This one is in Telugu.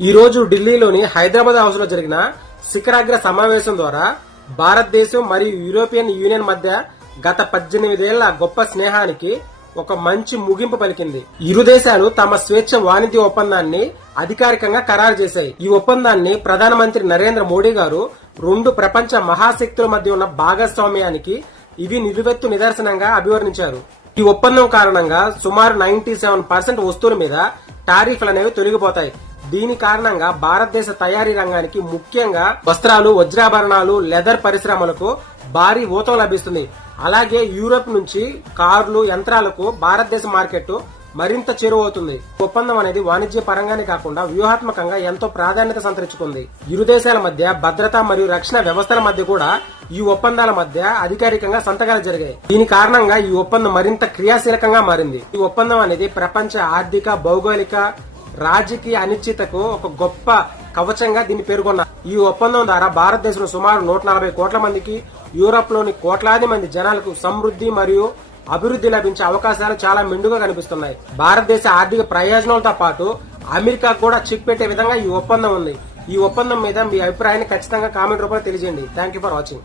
ఈ రోజు ఢిల్లీలోని హైదరాబాద్ హౌస్ లో జరిగిన శిఖరాగ్ర సమావేశం ద్వారా భారతదేశం మరియు యూరోపియన్ యూనియన్ మధ్య గత 18 ఏళ్ల గొప్ప స్నేహానికి ఒక మంచి ముగింపు పలికింది. ఇరు దేశాలు తమ స్వేచ్ఛ వాణిజ్య ఒప్పందాన్ని అధికారికంగా ఖరారు చేశాయి. ఈ ఒప్పందాన్ని ప్రధానమంత్రి నరేంద్ర మోడీ గారు రెండు ప్రపంచ మహాశక్తుల మధ్య ఉన్న భాగస్వామ్యానికి ఇవి నిలువెత్తు నిదర్శనంగా అభివర్ణించారు. ఈ ఒప్పందం కారణంగా సుమారు 97% వస్తువుల మీద టారిఫ్లు అనేవి తొలగిపోతాయి. దీని కారణంగా భారతదేశ తయారీ రంగానికి ముఖ్యంగా వస్త్రాలు, వజ్రాభరణాలు, లెదర్ పరిశ్రమలకు భారీ ఊతం లభిస్తుంది. అలాగే యూరోప్ నుంచి కార్లు, యంత్రాలకు భారతదేశ మార్కెట్ మరింత చేరువవుతుంది. ఒప్పందం అనేది వాణిజ్య పరంగానే కాకుండా వ్యూహాత్మకంగా ఎంతో ప్రాధాన్యత సంతరించుకుంది. ఇరు దేశాల మధ్య భద్రత మరియు రక్షణ వ్యవస్థల మధ్య కూడా ఈ ఒప్పందాల మధ్య అధికారికంగా సంతకాలు జరిగాయి. దీని కారణంగా ఈ ఒప్పందం మరింత క్రియాశీలకంగా మారింది. ఈ ఒప్పందం అనేది ప్రపంచ ఆర్థిక, భౌగోళిక, రాజకీయ అనిశ్చితకు ఒక గొప్ప కవచంగా దీన్ని పేర్కొన్నారు. ఈ ఒప్పందం ద్వారా భారతదేశంలో సుమారు 140 కోట్ల మందికి, యూరోప్ లోని కోట్లాది మంది జనాలకు సమృద్ధి మరియు అభివృద్ధి లభించే అవకాశాలు చాలా మెండుగా కనిపిస్తున్నాయి. భారతదేశ ఆర్థిక ప్రయోజనాలతో పాటు అమెరికా కూడా చిక్ పెట్టే విధంగా ఈ ఒప్పందం ఉంది. ఈ ఒప్పందం మీద మీ అభిప్రాయాన్ని ఖచ్చితంగా కామెంట్ రూపంలో తెలియజేయండి. Thank you for watching.